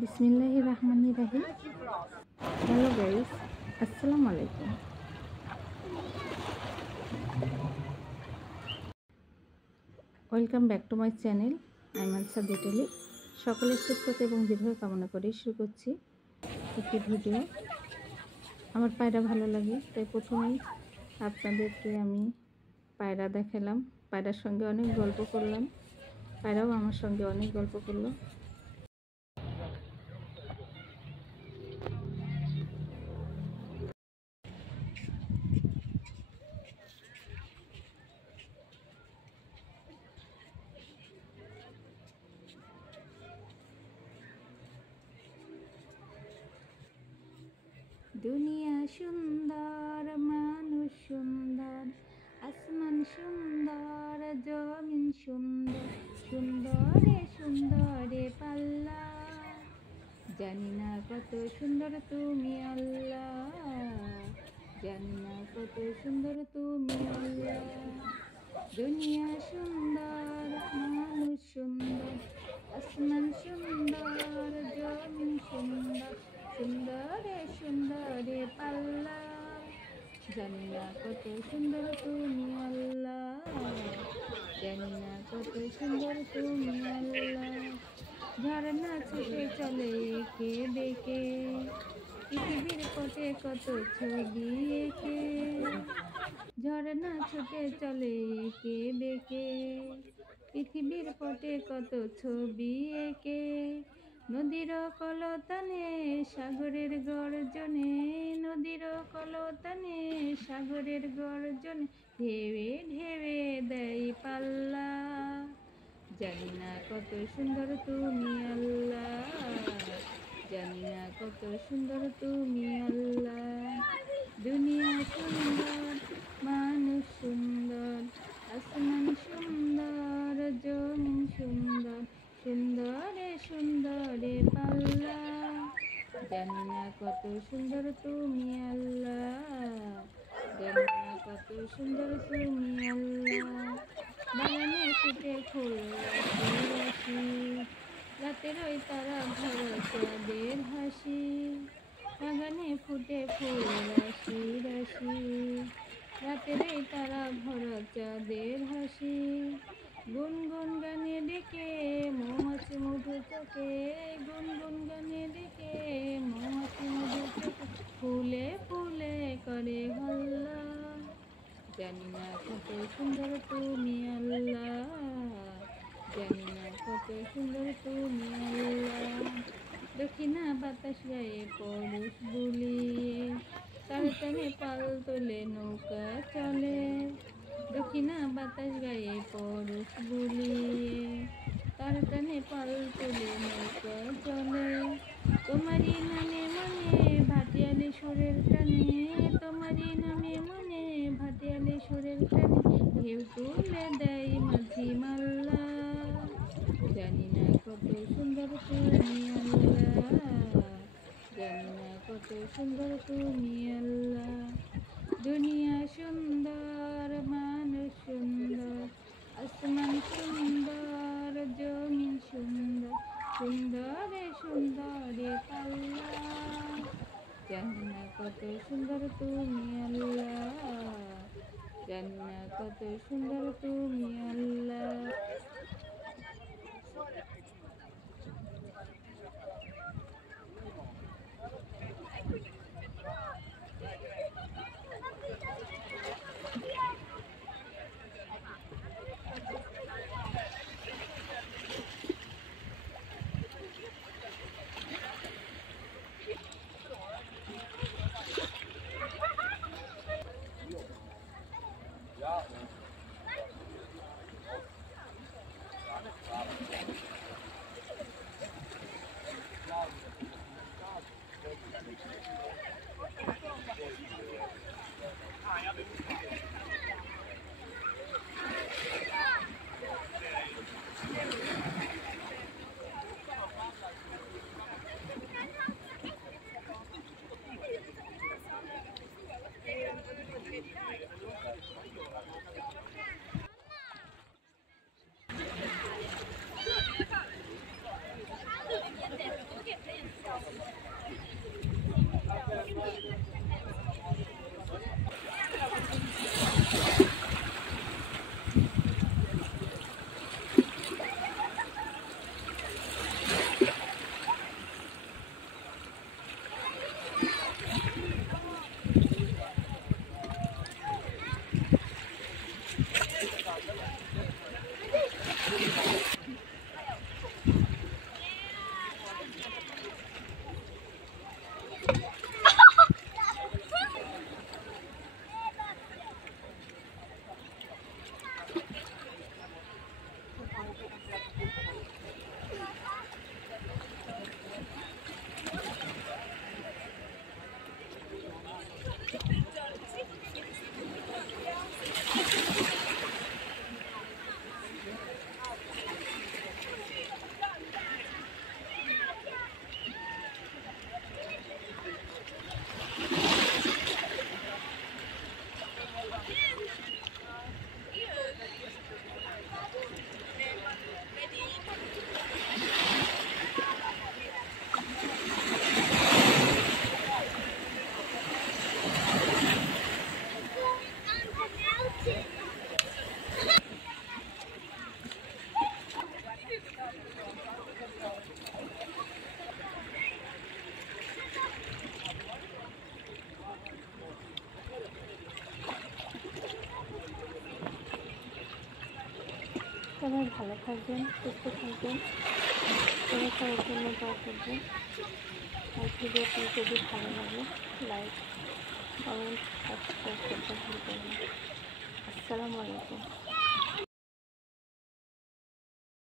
বিসমিল্লাহির রহমানির রহিম। Hello guys, আসসালামু আলাইকুম। Welcome back to my channel Aiman সাদিটলি। সকলের সুস্থতা এবং দীর্ঘ কামনা করে শুরু করছি একটি ভিডিও। আমার পায়রা ভালো লাগে, তাই প্রথমেই আপনাদেরকে আমি পায়রা দেখালাম। পায়রার সঙ্গে অনেক গল্প করলাম, পায়রাও আমার সঙ্গে অনেক গল্প করলো। দুনিয়া সুন্দর, মানুষ সুন্দর, আসমান সুন্দর, জমিন সুন্দর, সুন্দরে সুন্দরে পাল্লা। জানি না কত সুন্দর তুমি আল্লাহ, জানি না কত সুন্দর তুমি আল্লাহ। দুনিয়া সুন্দর, মানুষ সুন্দর, আসমান সুন্দর, জমিন সুন্দর, সুন্দরে সুন্দরে পাল্লা। জানি না কত সুন্দর তুমি আল্লাহ, জানি না কত সুন্দর তুমি আল্লাহ। ঝর্ণা ছুটে চলে একে বেঁকে, পৃথিবীর পথে কত ছবি এঁকে। ঝর্ণা ছুটে চলে একে বেঁকে, পৃথিবীর পথে কত ছবি এঁকে। নদীর কলতানে সাগরের গর্জনে, নদীর কলতানে সাগরের গর্জনে, ঢেউে ঢেউে দেয় পাল্লা। জানি না কত সুন্দর তুমি আল্লাহ, জানি না কত সুন্দর তুমি আল্লাহ। দুনিয়া সুন্দর, মানুষ সুন্দর, আসমান সুন্দর, জমিন সুন্দর, সুন্দরে সুন্দরে পাল্লা। জানি না কত সুন্দর তুমি আল্লাহ, জানি না কত সুন্দর তুমি আল্লাহ। বাগানে ফুটে ফুল রাশি রাশি, রাতের ওই তারা ভরা চাঁদের হাসি। বাগানে ফুটে ফুল রাশি রাশি, রাতের ওই তারা ভরা চাঁদের হাসি। গুনগুন গানে ডেকে মৌমাছি মধু চোখে, গুনগুন গানে ডেকে মৌমাছি মধু চোখে, ফুলে ফুলে করে হল্লা। জানি না কত সুন্দর তুমি আল্লাহ, জানি না কত সুন্দর তুমি আল্লাহ। দক্ষিণা বাতাস গায়ে পরশ বুলিয়ে, তার টানে পাল তোলে নৌকা চলে। দক্ষিণা বাতাস গায়ে পরশ বুলিয়ে, তার টানে পাল তোলে নৌকা চলে। তোমারই নামে মনে ভাটিয়ালি সুরের টানে, তোমারই নামে মনে ভাটিয়ালি সুরের টানে, ঢেউ তুলে দেয় মাঝি মাল্লা। জানি না কত সুন্দর তুমি আল্লাহ, জানি না কত সুন্দর তুমি আল্লাহ। দুনিয়া সুন্দর, মানুষ সুন্দর, আসমান সুন্দর, জমিন সুন্দর, সুন্দরে সুন্দরে পাল্লা। জানি না কত সুন্দর তুমি আল্লাহ, জানি না কত সুন্দর তুমি আল্লাহ। সবাই ভালো থাকবেন, সুস্থ থাকবেন, সবাই সবার জন্য দোয়া করবেন। আর ভিডিওটি যদি ভালো লাগে লাইক, কমেন্ট, সাবস্ক্রাইব করতে ভুলবেন না। আসসালামু আলাইকুম।